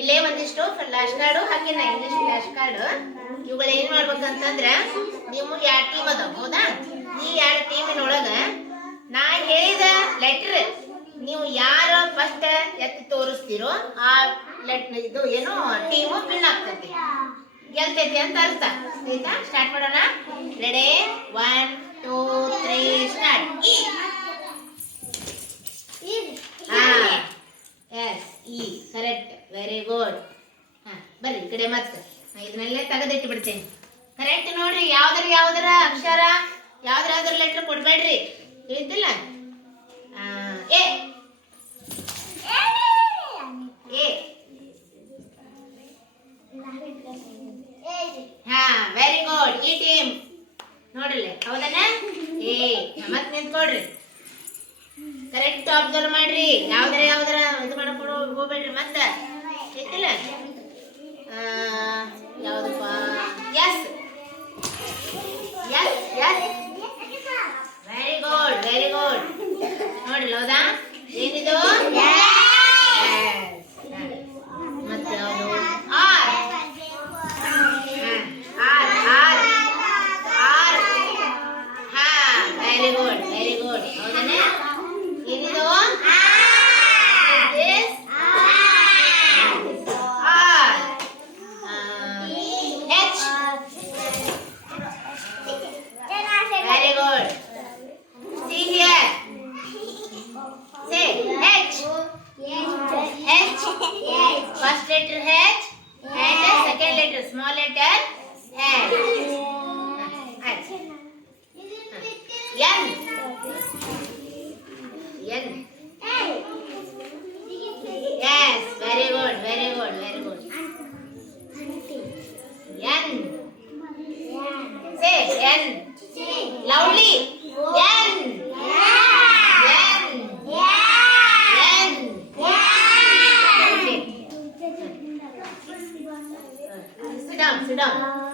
ಇಲ್ಲೇ ಒಂದಿಷ್ಟು flash card ಹಾಕಿನ ಇಂಗ್ಲಿಷ್ ಫ್ಲಾಶ್ ಕಾರ್ಡ್. ಇವುಗಳು ಏನ್ ಮಾಡ್ಬೇಕಂತಂದ್ರೆ ನೀವು 2 ಟೀಮ್ ಅದಾವ ಹೌದಾ? ಈ 2 ಟೀಮಿನೊಳಗ ನಾ ಹೇಳಿದ ಲೆಟರ್ ನೀವು ಯಾರು ಫಸ್ಟ್ ಎತ್ತಿ ತೋರಿಸ್ತೀರೋ ಆ ಇದು ಏನು ಟೀಮು ವಿನ್ ಆಗ್ತೈತಿ, ಗೆಲ್ತೈತಿ ಅಂತ ಅರ್ಥ. ಆಯ್ತಾ? ಸ್ಟಾರ್ಟ್ ಮಾಡೋಣ. Ready 1 2 3 start. S E correct, very good. ಬರ್ರಿ ಈ ಕಡೆ ಮತ್ತೆ ಇದನ್ನೆಲ್ಲೇ ತೆಗೆದಿಟ್ಟು ಬಿಡ್ತೇನೆ. ಕರೆಕ್ಟ್ ನೋಡ್ರಿ. ಯಾವ್ದಾರ ಅಕ್ಷರ ಯಾವ್ದಾರ ಲೆಟರ್ ಕೊಡ್ಬೇಡ್ರಿ, ತಿಳಿತಿಲ್ಲ? ಎ ಎ ಹಾ ವೆರಿ ಗುಡ್. ಈ ಟೀಮ್ ನೋಡ್ರಿ ಹೌದನ? ಏ ಮತ್ ನಿಂತ್ಕೊಡ್ರಿ. ಕರೆಕ್ಟ್ ಅಬ್ಸರ್ವ್ ಮಾಡ್ರಿ. ಯಾವ್ದಾರ ಇದು ಮಾಡಕ್ ಹೋಗ್ಬೇಡ್ರಿ. ಮತ್ತ ಗೊತ್ತಿಲ್ಲ ಯಾವ್ದಪ್ಪ? S S S very good, very good. ನೋಡ್ರಿ ಹೌದಾ? ಏನಿದು? ಮತ್ತೆ ಯಾವುದು? R R R R. ಹಾ ವೆರಿ ಗುಡ್, ವೆರಿ ಗುಡ್. ಹೌದನ? ಏನಿದು? Very good. See here. Say H. H. First letter H and the second letter small letter H. H. N. N. Yes. Very good. Very good. Very good. N. Say N. Loudly. N. N. N. Okay. Sit down. Sit down.